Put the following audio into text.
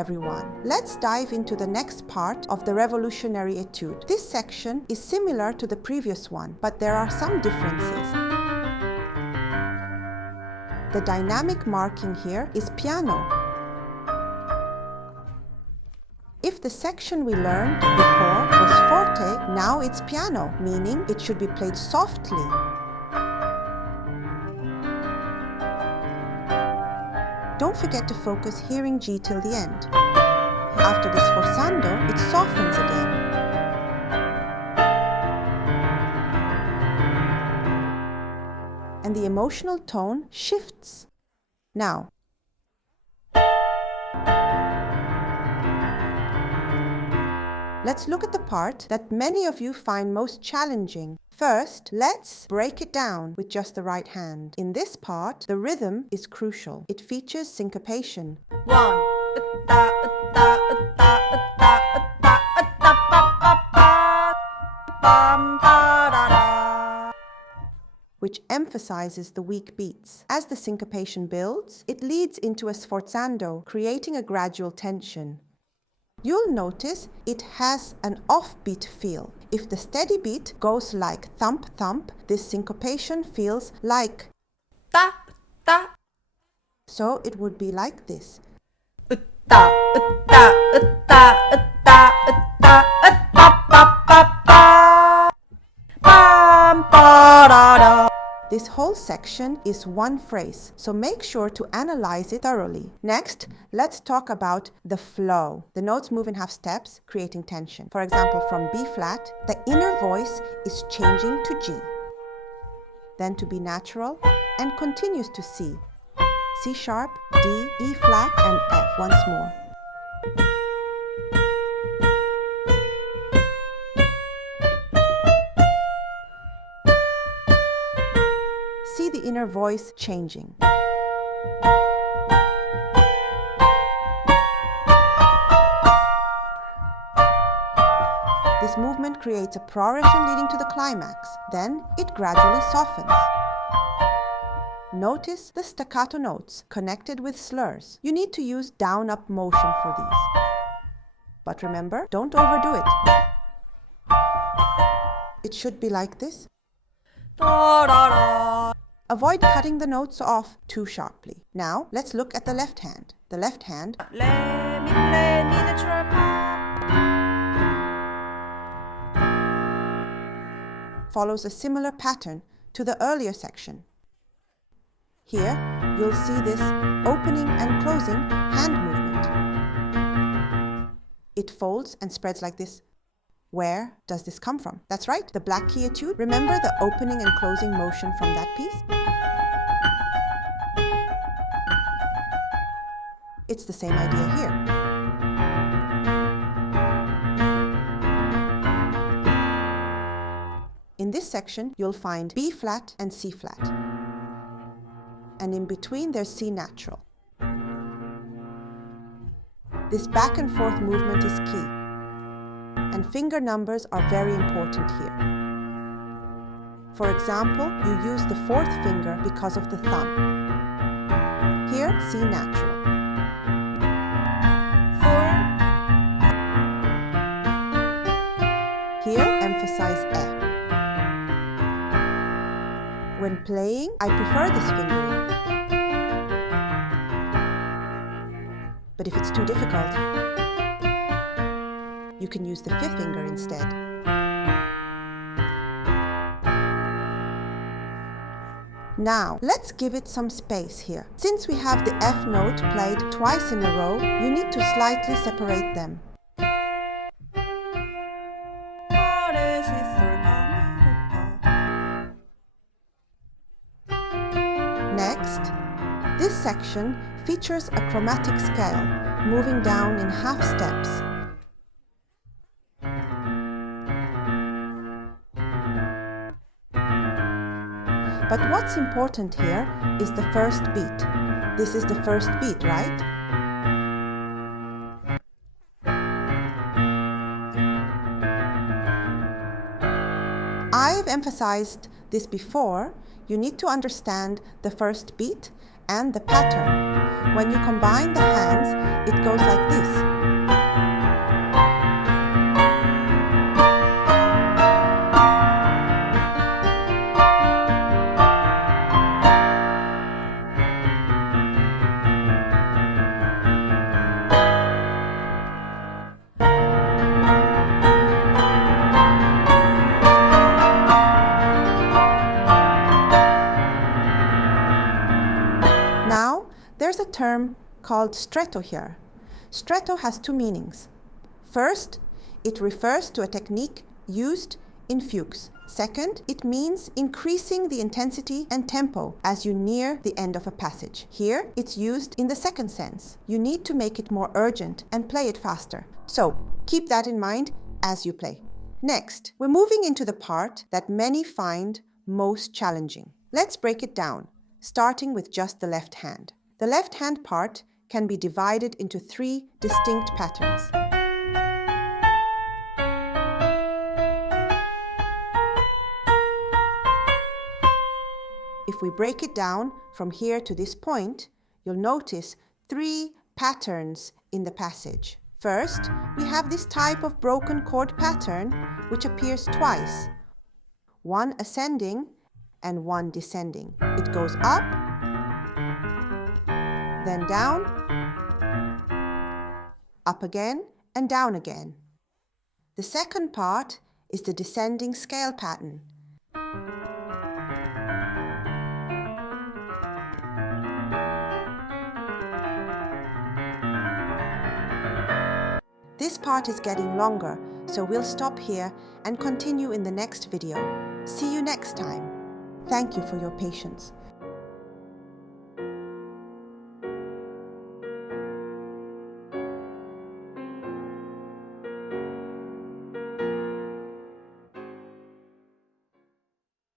everyone. Let's dive into the next part of the revolutionary etude. This section is similar to the previous one, but there are some differences. The dynamic marking here is piano. If the section we learned before was forte, now it's piano, meaning it should be played softly. Don't forget to focus hearing G till the end. After this forzando, it softens again. And the emotional tone shifts. Now, let's look at the part that many of you find most challenging. First, let's break it down with just the right hand. In this part, the rhythm is crucial. It features syncopation. Which emphasizes the weak beats. As the syncopation builds, it leads into a sforzando, creating a gradual tension. You'll notice it has an offbeat feel. If the steady beat goes like thump thump, this syncopation feels like ta ta. So it would be like this. This whole section is one phrase, so make sure to analyze it thoroughly. Next, let's talk about the flow. The notes move in half steps, creating tension. For example, from B flat, the inner voice is changing to G, then to B natural, and continues to C, C sharp, D, E flat, and F once more. See the inner voice changing. This movement creates a progression leading to the climax. Then it gradually softens. Notice the staccato notes connected with slurs. You need to use down-up motion for these. But remember, don't overdo it. It should be like this. Avoid cutting the notes off too sharply. Now, let's look at the left hand. The left hand follows a similar pattern to the earlier section. Here, you'll see this opening and closing hand movement. It folds and spreads like this. Where does this come from? That's right, the black key etude. Remember the opening and closing motion from that piece? It's the same idea here. In this section, you'll find B flat and C flat. And in between, there's C natural. This back and forth movement is key. And finger numbers are very important here. For example, you use the fourth finger because of the thumb. Here, C natural. 4. Here, emphasize E. When playing, I prefer this fingering. But if it's too difficult, you can use the fifth finger instead. Now, let's give it some space here. Since we have the F note played twice in a row, you need to slightly separate them. Next, this section features a chromatic scale, moving down in half steps. But what's important here is the first beat. This is the first beat, right? I've emphasized this before. You need to understand the first beat and the pattern. When you combine the hands, it goes like this. Now, there's a term called stretto here. Stretto has two meanings. First, it refers to a technique used in fugues. Second, it means increasing the intensity and tempo as you near the end of a passage. Here, it's used in the second sense. You need to make it more urgent and play it faster. So, keep that in mind as you play. Next, we're moving into the part that many find most challenging. Let's break it down, starting with just the left hand. The left hand part can be divided into 3 distinct patterns. If we break it down from here to this point, you'll notice 3 patterns in the passage. First, we have this type of broken chord pattern which appears twice, one ascending and one descending. It goes up, then down, up again, and down again. The second part is the descending scale pattern. This part is getting longer, so we'll stop here and continue in the next video. See you next time. Thank you for your patience.